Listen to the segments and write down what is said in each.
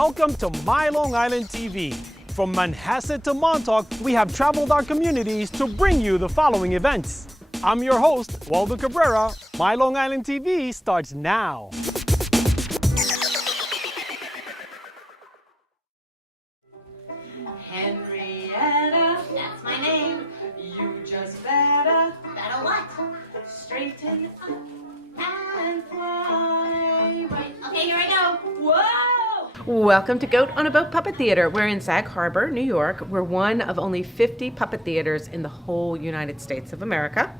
Welcome to My Long Island TV. From Manhasset to Montauk, we have traveled our communities to bring you the following events. I'm your host, Waldo Cabrera. My Long Island TV starts now. Henrietta, that's my name. You just better what? Straighten up and fly. Right. Okay, here I go. Whoa! Welcome to Goat on a Boat Puppet Theater. We're in Sag Harbor, New York. We're one of only 50 puppet theaters in the whole United States of America.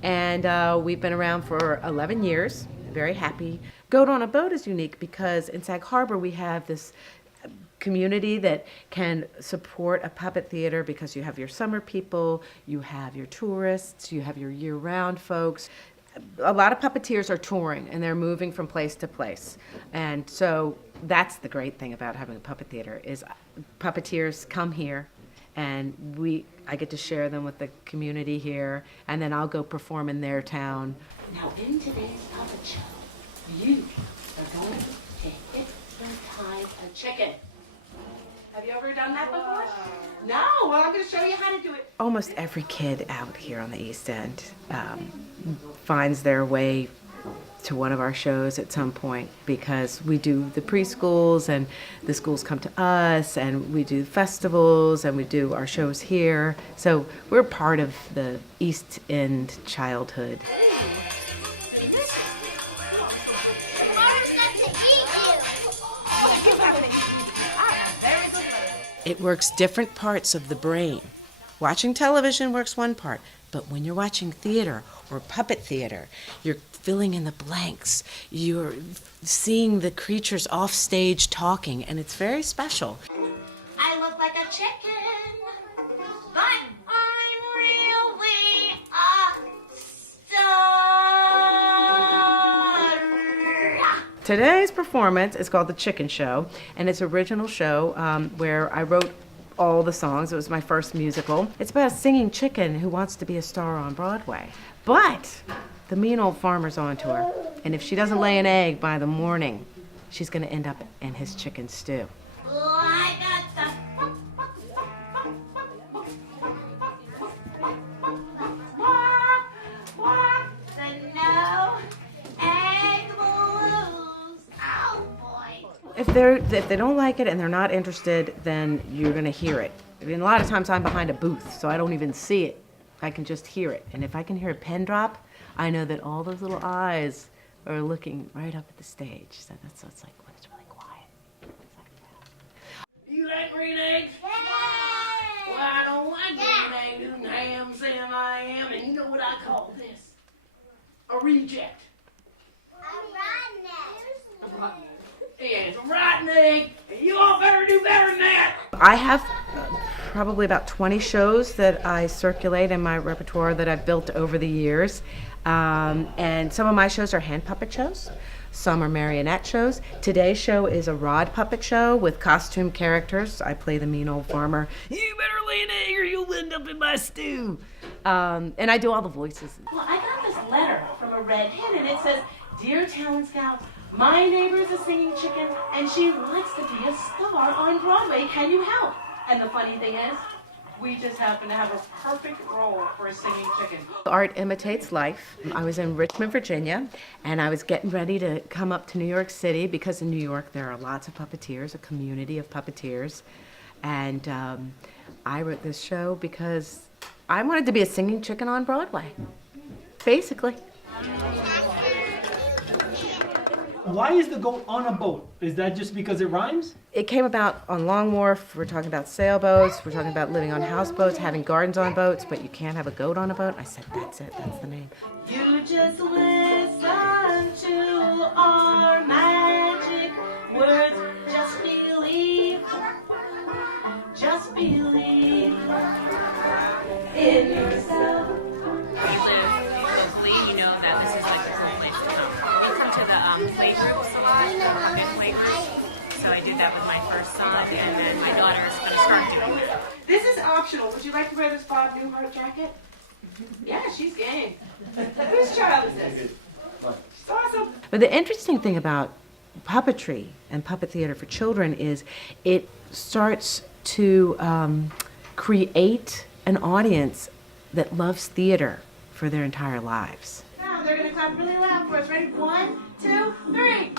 And we've been around for 11 years. Very happy. Goat on a Boat is unique because in Sag Harbor we have this community that can support a puppet theater because you have your summer people, you have your tourists, you have your year-round folks. A lot of puppeteers are touring and they're moving from place to place. And so that's the great thing about having a puppet theater is puppeteers come here and I get to share them with the community here, and then I'll go perform in their town. Now in today's puppet show, you are going to hypnotize a chicken. Have you ever done that before? No, well, I'm going to show you how to do it. Almost every kid out here on the East End finds their way to one of our shows at some point because we do the preschools and the schools come to us and we do festivals and we do our shows here. So we're part of the East End childhood. It works different parts of the brain. Watching television works one part, but when you're watching theater or puppet theater, you're filling in the blanks. You're seeing the creatures off stage talking, and it's very special. I look like a chicken, but I'm really a star. Today's performance is called The Chicken Show, and it's an original show where I wrote all the songs. It was my first musical. It's about a singing chicken who wants to be a star on Broadway. But the mean old farmer's onto her, and if she doesn't lay an egg by the morning, she's going to end up in his chicken stew. I got the no egg blues. Oh boy. If they don't like it and they're not interested, then you're going to hear it. I mean, a lot of times I'm behind a booth, so I don't even see it. I can just hear it. And if I can hear a pin drop, I know that all those little eyes are looking right up at the stage. So that's what it's like when it's really quiet. It's like that. You like green eggs? Yeah. Well, I don't like green eggs and ham, saying I am, and you know what I call this? A reject. A rotten egg. Yeah, it's a rotten egg, and you all better do better than that. I have probably about 20 shows that I circulate in my repertoire that I've built over the years. And some of my shows are hand puppet shows. Some are marionette shows. Today's show is a rod puppet show with costume characters. I play the mean old farmer. You better lay an egg or you'll end up in my stew. And I do all the voices. Well, I got this letter from a red hen, and it says, "Dear Talent Scout, my neighbor is a singing chicken, and she wants to be a star on Broadway. Can you help?" And the funny thing is, we just happen to have a perfect role for a singing chicken. Art imitates life. I was in Richmond, Virginia, and I was getting ready to come up to New York City because in New York there are lots of puppeteers, a community of puppeteers. And I wrote this show because I wanted to be a singing chicken on Broadway, basically. Why is the goat on a boat? Is that just because it rhymes? It came about on Long Wharf. We're talking about sailboats. We're talking about living on houseboats, having gardens on boats, but you can't have a goat on a boat. I said, that's it. That's the name. You just listen to our magic words. Just believe. Just believe in yourself. If you live locally, you know that this is like the cool place to come. We come to the playgroups a lot, the puppet playgroups. So I did that with my first son, and then my daughter is going to start doing it. This is optional. Would you like to wear this Bob Newhart jacket? Yeah, she's game. Whose child is this? She's awesome. But the interesting thing about puppetry and puppet theater for children is it starts to create an audience that loves theater for their entire lives. Now they're going to clap really loud for us. Ready? 1, 2, 3.